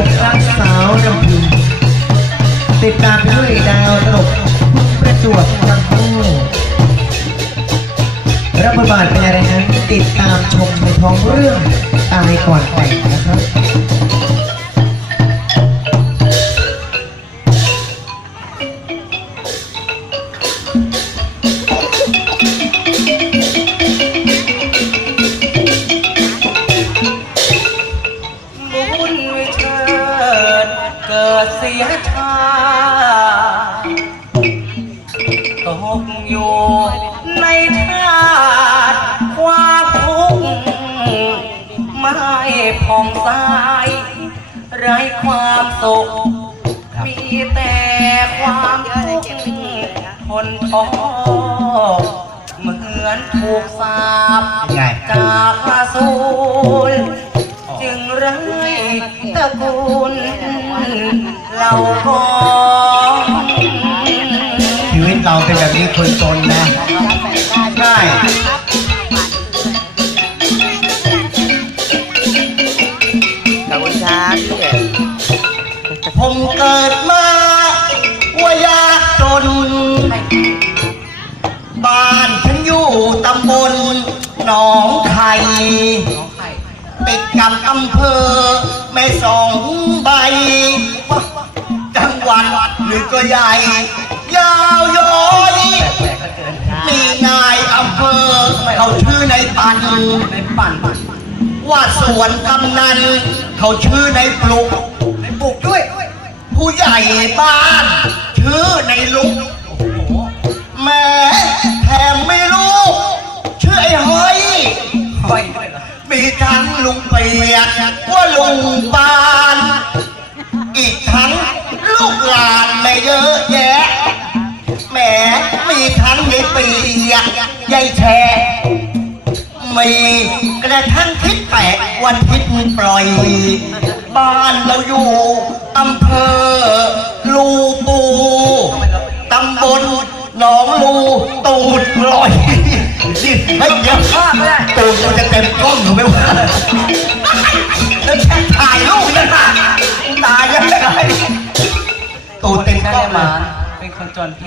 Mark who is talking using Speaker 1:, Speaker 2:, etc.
Speaker 1: าวนำพิงติดตามไปด้วยดาวตลกประจวบจังหูรับบทบาทเป็นอะไรนั้นติดตามชมในท้องเรื่องตายก่อนแต่งนะครับ
Speaker 2: เสียชาตกอยู่ในธาตุความทุกข์ไม่ผ่องใสไร้ความสุข มีแต่ความทุกข์ทนท้อเหมือนถูกสาปจากอสูร ร้ตระกูลเราขอ
Speaker 1: ชีวิตเราเป็นแบบนี้คนจนนะใช่
Speaker 3: ขอบคุณครับ
Speaker 1: ผมเกิดมาว่ายากจน บ้านฉันอยู่ตำบลหนองไข่ ติดกับอำเภอ แม่สองใบ จังหวัดหรือก็ใหญ่ ยาวย้อยมีนายอำเภอเขาชื่อในปัน
Speaker 2: ในปัน
Speaker 1: ว่าสวนกำนัน เขาชื่อในปลุกในปลุกด้วย ผู้ใหญ่บ้าน ชื่อในลุกแม่แถมไม่รู้ชื่อไอ้หอย
Speaker 2: ค่อย
Speaker 1: มีทั้งลุงเปียกว่าลุงปาน อีกทั้งลูกหลานไม่เยอะแยะแหมมีทั้งยายเปียกยายแฉมีกระทั่งทิศแปะวันทิศปล่อย บ้านเราอยู่อำเภอลูปูตำบลหนองลูตูดลอยนี่เฮ้ยเดี๋ยวภาพเลย องอยู่ไหมวะแล้วแค่ถ่ายรูปยังไงตายยังไงตูดเต็ม
Speaker 2: แค่
Speaker 1: กล้อง
Speaker 2: ได้
Speaker 1: มา
Speaker 2: มาเป็นคนจนพี่